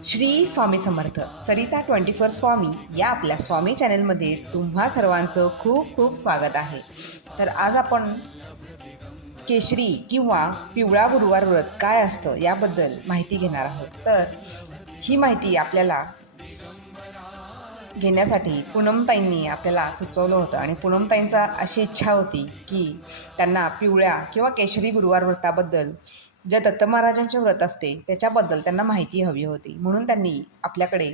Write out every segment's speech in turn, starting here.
Shri Swami Samarth Sarita twenty four स्वामी या आपल्या स्वामी चॅनलमध्ये तुम्हा सर्वांचं खूप खूप स्वागत आहे. तर आज आपण केशरी किंवा पिवळा गुरुवार व्रत काय असतं याबद्दल माहिती घेणार आहोत. तर ही माहिती आपल्याला घेण्यासाठी पूनमताईंनी आपल्याला सुचवलं होतं आणि पूनमताईंचा अशी इच्छा होती की त्यांना पिवळ्या किंवा केशरी गुरुवार व्रताबद्दल ज्या दत्त महाराजांचे व्रत असते त्याच्याबद्दल त्यांना माहिती हवी होती. म्हणून त्यांनी आपल्याकडे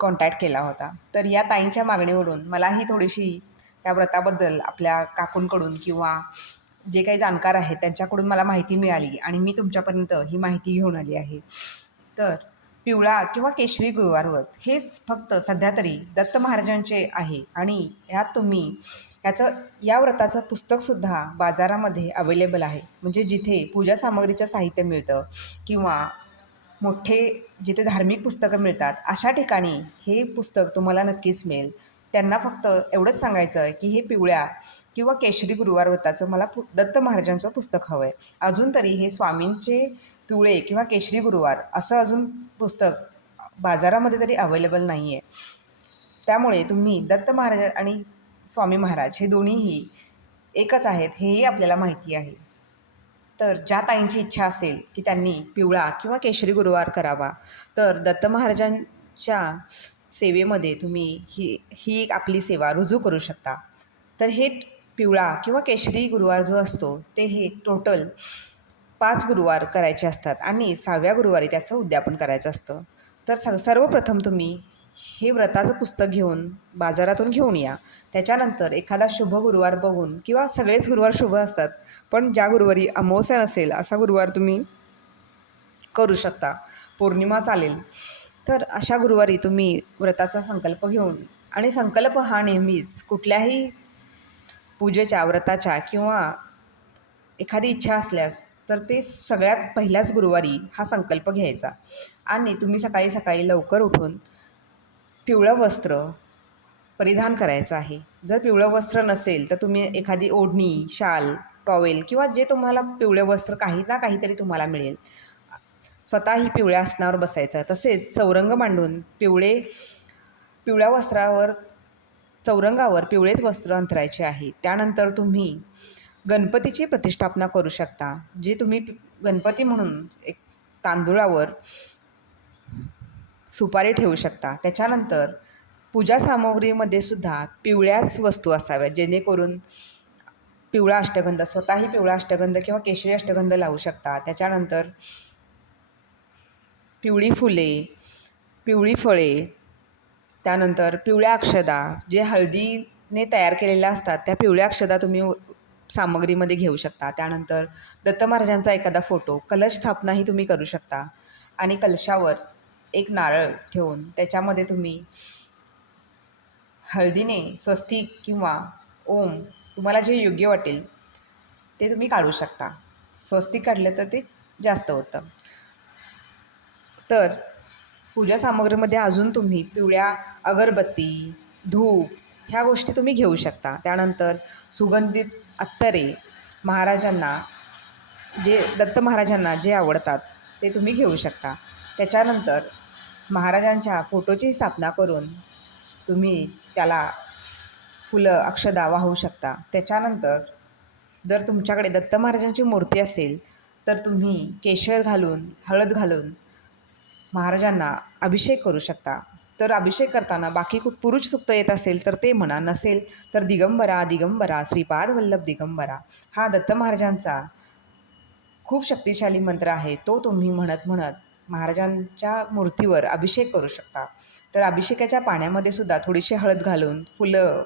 कॉन्टॅक्ट केला होता. तर या ताईंच्या मागणीवरून मलाही थोडीशी त्या व्रताबद्दल आपल्या काकूंकडून किंवा जे काही जाणकार आहेत त्यांच्याकडून मला माहिती मिळाली आणि मी तुमच्यापर्यंत ही माहिती घेऊन आली आहे. तर पिवळा किंवा केशरी गुरुवार व्रत हेच फक्त सध्या तरी दत्त महाराजांचे आहे. आणि ह्यात तुम्ही ह्याचं या व्रताचं पुस्तकसुद्धा बाजारामध्ये अवेलेबल आहे. म्हणजे जिथे पूजा सामग्रीचं साहित्य मिळतं किंवा मोठे जिथे धार्मिक पुस्तकं मिळतात अशा ठिकाणी हे पुस्तक तुम्हाला नक्कीच मिळेल. त्यांना फक्त एवढंच सांगायचं आहे की हे पिवळ्या किंवा केशरी गुरुवार व्रताचं मला पु दत्त महाराजांचं पुस्तक हवं आहे अजून तरी हे स्वामींचे पिवळे किंवा केशरी गुरुवार असं अजून पुस्तक बाजारामध्ये तरी अवेलेबल नाही आहे त्यामुळे तुम्ही दत्त महाराज आणि स्वामी महाराज हे दोन्हीही एकच आहेत हेही आपल्याला माहिती आहे. तर ज्या ताईंची इच्छा असेल की त्यांनी पिवळा किंवा केशरी गुरुवार करावा तर दत्त महाराजांच्या सेवेमध्ये तुम्ही ही ही एक आपली सेवा रुजू करू शकता. तर हे पिवळा किंवा केशरी गुरुवार जो असतो ते हे टोटल पाच गुरुवार करायचे असतात आणि सहाव्या गुरुवारी त्याचं उद्यापन करायचं असतं. तर स सर्वप्रथम तुम्ही हे व्रताचं पुस्तक घेऊन बाजारातून घेऊन या. त्याच्यानंतर एखादा शुभ गुरुवार बघून किंवा सगळेच गुरुवार शुभ असतात पण ज्या गुरुवारी अमावस्या नसेल असा गुरुवार तुम्ही करू शकता. पौर्णिमा चालेल. तर अशा गुरुवारी तुम्ही व्रताचा संकल्प घेऊन आणि संकल्प हा नेहमीच कुठल्याही पूजेच्या व्रताच्या किंवा एखादी इच्छा असल्यास तर ते सगळ्यात पहिल्याच गुरुवारी हा संकल्प घ्यायचा. आणि तुम्ही सकाळी सकाळी लवकर उठून पिवळं वस्त्र परिधान करायचं आहे. जर पिवळं वस्त्र नसेल तर तुम्ही एखादी ओढणी शाल टॉवेल किंवा जे तुम्हाला पिवळे वस्त्र काही ना काहीतरी तुम्हाला मिळेल. स्वतःही पिवळ्या आसनावर बसायचं. तसेच सौरंग मांडून पिवळे पिवळ्या वस्त्रावर चौरंगावर पिवळेच वस्त्र अंतरायचे आहे. त्यानंतर तुम्ही गणपतीची प्रतिष्ठापना करू शकता जे तुम्ही गणपती म्हणून एक तांदूळावर सुपारी ठेवू शकता. त्याच्यानंतर पूजा सामग्रीमध्ये सुद्धा पिवळ्याच वस्तू असाव्यात जेणेकरून पिवळा अष्टगंध स्वतःही पिवळा अष्टगंध किंवा केशरी अष्टगंध लावू शकता. त्याच्यानंतर पिवळी फुले पिवळी फळे त्यानंतर पिवळ्या अक्षदा जे हळदीने तयार केलेल्या असतात त्या पिवळ्या अक्षदा तुम्ही सामग्रीमध्ये घेऊ शकता. त्यानंतर दत्त महाराजांचा एखादा फोटो कलश स्थापनाही तुम्ही करू शकता. आणि कलशावर एक नारळ ठेवून त्याच्यामध्ये तुम्ही हळदीने स्वस्तिक किंवा ओम तुम्हाला जे योग्य वाटेल ते तुम्ही काढू शकता. स्वस्तिक काढलं तर ते जास्त होतं. तर पूजा सामग्रीमध्ये अजून तुम्ही पिवळ्या अगरबत्ती धूप ह्या गोष्टी तुम्ही घेऊ शकता. त्यानंतर सुगंधित अत्तरे महाराजांना जे दत्त महाराजांना जे आवडतात ते तुम्ही घेऊ शकता. त्याच्यानंतर महाराजांच्या फोटोची स्थापना करून तुम्ही त्याला फुलं अक्षदा वाहू शकता. त्याच्यानंतर जर तुमच्याकडे दत्त महाराजांची मूर्ती असेल तर तुम्ही केशर घालून हळद घालून महाराजांना अभिषेक करू शकता. तर अभिषेक करताना बाकी खूप पुरुष सुक्त येत असेल तर ते म्हणा नसेल तर दिगंबरा दिगंबरा श्रीपाद वल्लभ दिगंबरा. हा दत्त महाराजांचा खूप शक्तिशाली मंत्र आहे. तो तुम्ही म्हणत म्हणत महाराजांच्या मूर्तीवर अभिषेक करू शकता. तर अभिषेकाच्या पाण्यामध्ये सुद्धा थोडीशी हळद घालून फुलं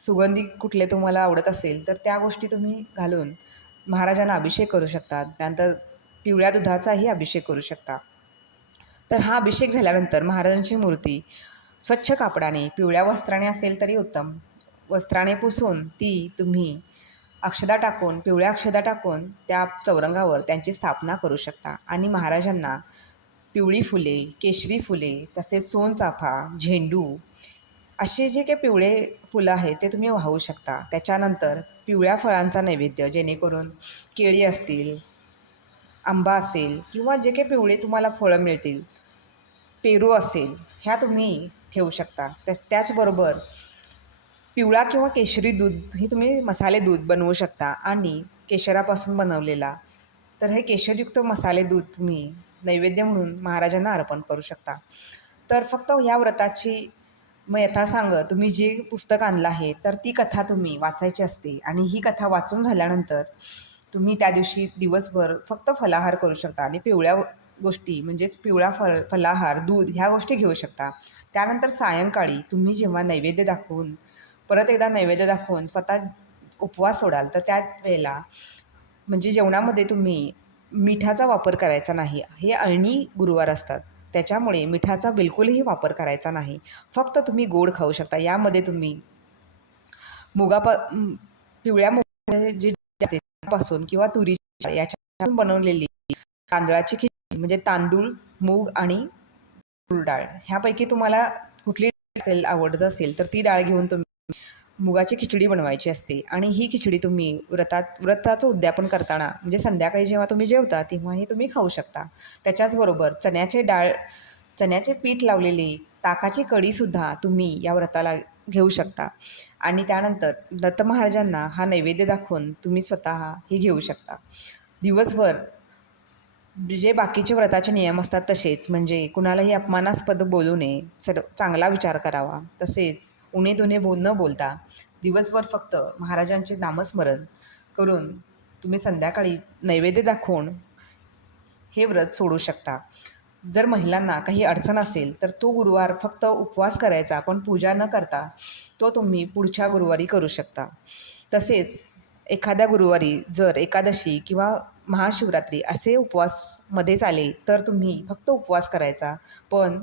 सुगंधी कुठले तुम्हाला आवडत असेल तर त्या गोष्टी तुम्ही घालून महाराजांना अभिषेक करू शकता. त्यानंतर पिवळ्या दुधाचाही अभिषेक करू शकता. तर हा अभिषेक झाल्यानंतर महाराजांची मूर्ती स्वच्छ कापडाने पिवळ्या वस्त्राने असेल तरी उत्तम. वस्त्राने पुसून ती तुम्ही अक्षदा टाकून पिवळ्या अक्षदा टाकून त्या चौरंगावर त्यांची स्थापना करू शकता. आणि महाराजांना पिवळी फुले केशरी फुले तसेच सोनचाफा झेंडू असे जे काही पिवळे फुलं आहेत ते तुम्ही वाहू शकता. त्याच्यानंतर पिवळ्या फळांचा नैवेद्य जेणेकरून केळी असतील आंबा असेल किंवा जे काही पिवळे तुम्हाला फळं मिळतील पेरू असेल ह्या तुम्ही ठेवू शकता. त्या त्याचबरोबर पिवळा किंवा केशरी दूध ही तुम्ही मसाले दूध बनवू शकता आणि केशरापासून बनवलेला. तर हे केशरयुक्त मसाले दूध तुम्ही नैवेद्य म्हणून महाराजांना अर्पण करू शकता. तर फक्त ह्या व्रताची मग यथा सांग तुम्ही जे पुस्तक आणलं आहे तर ती कथा तुम्ही वाचायची असते आणि ही कथा वाचून झाल्यानंतर तुम्ही त्या दिवशी दिवसभर फक्त फलाहार करू शकता आणि पिवळ्या गोष्टी म्हणजेच पिवळा फल फलाहार दूध ह्या गोष्टी घेऊ शकता. त्यानंतर सायंकाळी तुम्ही जेव्हा नैवेद्य दाखवून परत एकदा नैवेद्य दाखवून स्वतः उपवास सोडाल तर त्या वेळेला म्हणजे जेवणामध्ये तुम्ही मिठाचा वापर करायचा नाही. हे अळणी गुरुवार असतात. त्याच्यामुळे मिठाचा बिलकुलही वापर करायचा नाही. फक्त तुम्ही गोड खाऊ शकता. यामध्ये तुम्ही मुगा प पिवळ्या मुग जे त्यापासून किंवा तुरीची याच्या याच्यापासून बनवलेली तांदळाची खिचडी म्हणजे तांदूळ मूग आणि तूर डाळ. ह्यापैकी तुम्हाला कुठली असेल आवडत असेल तर ती डाळ घेऊन तुम्ही मुगाची खिचडी बनवायची असते. आणि ही खिचडी तुम्ही व्रतात व्रताचं उद्यापन करताना म्हणजे संध्याकाळी जेव्हा तुम्ही जेवता तेव्हाही तुम्ही खाऊ शकता. त्याच्याचबरोबर चण्याचे डाळ चण्याचे पीठ लावलेली ताकाची कढीसुद्धा तुम्ही या व्रताला घेऊ शकता. आणि त्यानंतर दत्त महाराजांना हा नैवेद्य दाखवून तुम्ही स्वतः ही घेऊ शकता. दिवसभर जे बाकीचे व्रताचे नियम असतात तसेच म्हणजे कुणालाही अपमानास्पद बोलू नये सर्व चांगला विचार करावा. तसेच उणे दुणे बोल न बोलता दिवसभर फक्त महाराजांचे नामस्मरण करून तुम्ही संध्याकाळी नैवेद्य दाखवून हे व्रत सोडू शकता. जर महिलांना काही अडचण असेल तर तो गुरुवार फक्त उपवास करायचा पण पूजा न करता तो तुम्ही पुढच्या गुरुवारी करू शकता. तसेच एखाद्या गुरुवारी जर एकादशी किंवा महाशिवरात्री असे उपवासमध्येच आले तर तुम्ही फक्त उपवास करायचा. पण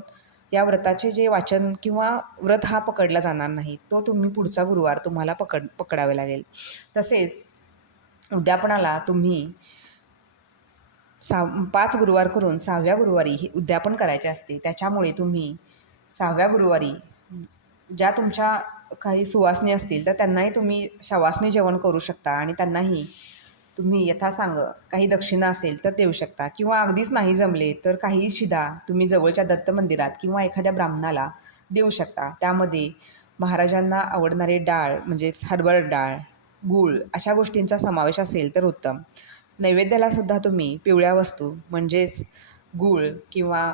या व्रताचे जे वाचन किंवा व्रत हा पकडला जाणार नाही तो तुम्ही पुढचा गुरुवार तुम्हाला पकड पकडावे लागेल. तसेच उद्यापनाला तुम्ही सा पाच गुरुवार करून सहाव्या गुरुवारी हे उद्यापन करायचे असते. त्याच्यामुळे तुम्ही सहाव्या गुरुवारी ज्या तुमच्या काही सुवासनी असतील तर त्यांनाही तुम्ही शवासनी जेवण करू शकता आणि त्यांनाही तुम्ही यथासांग काही दक्षिणा असेल तर देऊ शकता. किंवा अगदीच नाही जमले तर काही शिदा तुम्ही जवळच्या दत्त मंदिरात किंवा एखाद्या ब्राह्मणाला देऊ शकता. त्यामध्ये महाराजांना आवडणारे डाळ म्हणजेच हरभर डाळ गूळ अशा गोष्टींचा समावेश असेल तर उत्तम. नैवेद्याला सुद्धा तुम्ही पिवळ्या वस्तू म्हणजेच गूळ किंवा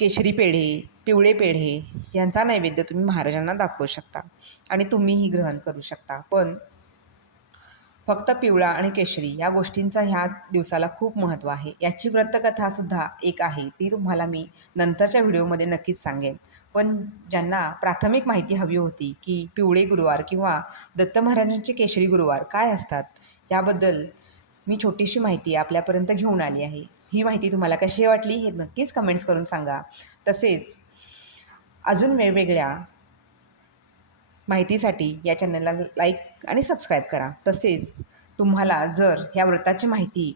केशरी पेढे पिवळे पेढे यांचा नैवेद्य तुम्ही महाराजांना दाखवू शकता आणि तुम्हीही ग्रहण करू शकता. पण फक्त पिवळा आणि केशरी या गोष्टींचा ह्या दिवसाला खूप महत्त्व आहे. याची व्रतकथासुद्धा एक आहे ती तुम्हाला मी नंतरच्या व्हिडिओमध्ये नक्कीच सांगेन. पण ज्यांना प्राथमिक माहिती हवी होती की पिवळे गुरुवार किंवा दत्त महाराजांचे केशरी गुरुवार काय असतात याबद्दल मी छोटीशी माहिती आपल्यापर्यंत घेऊन आली आहे. ही माहिती तुम्हाला कशी वाटली हे नक्कीच कमेंट्स करून सांगा. तसेच अजून वेगवेगळ्या माहितीसाठी या चॅनलला लाईक आणि सबस्क्राईब करा. तसेच तुम्हाला जर ह्या व्रताची माहिती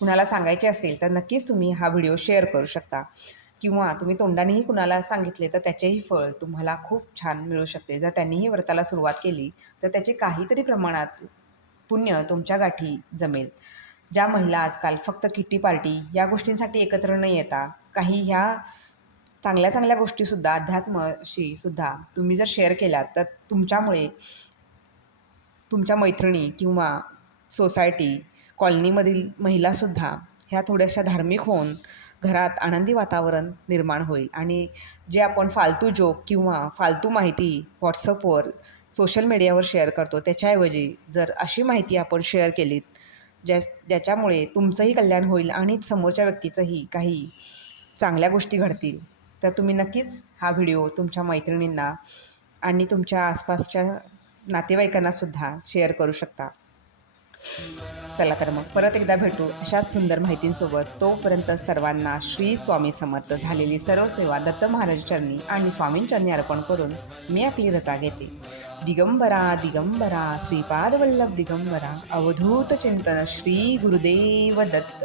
कुणाला सांगायची असेल तर नक्कीच तुम्ही हा व्हिडिओ शेअर करू शकता. किंवा तुम्ही तोंडानेही कुणाला सांगितले तर त्याचेही फळ तुम्हाला खूप छान मिळू शकते. जर त्यांनीही व्रताला सुरुवात केली तर त्याचे काहीतरी प्रमाणात पुण्य तुमच्या गाठी जमेल. ज्या महिला आजकाल फक्त किट्टी पार्टी या गोष्टींसाठी एकत्र न येता काही ह्या चांगल्या चांगल्या गोष्टीसुद्धा अध्यात्मशी सुद्धा तुम्ही जर शेअर केलात तर तुमच्यामुळे तुमच्या मैत्रिणी किंवा सोसायटी कॉलनीमधील महिलासुद्धा ह्या थोड्याशा धार्मिक होऊन घरात आनंदी वातावरण निर्माण होईल. आणि जे आपण फालतू जोक किंवा फालतू माहिती व्हॉट्सअपवर सोशल मीडियावर शेअर करतो. त्याच्याऐवजी जर अशी माहिती आपण शेअर केलीत ज्या ज्याच्यामुळे तुमचंही कल्याण होईल आणि समोरच्या व्यक्तीचंही काही चांगल्या गोष्टी घडतील तर तुम्ही नक्कीच हा व्हिडिओ तुमच्या मैत्रिणींना आणि तुमच्या आसपासच्या नातेवाईकांनासुद्धा शेअर करू शकता. चला तर मग परत एकदा भेटू अशाच सुंदर माहितींसोबत. तोपर्यंत सर्वांना श्री स्वामी समर्थ झालेली सर्व सेवा दत्त महाराज चरणी आणि स्वामींचरणी अर्पण करून मी आपली रजा घेते. दिगंबरा दिगंबरा श्रीपादवल्लभ दिगंबरा अवधूत चिंतन श्री गुरुदेव दत्त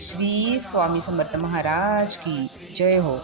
श्री स्वामी समर्थ महाराज की जय हो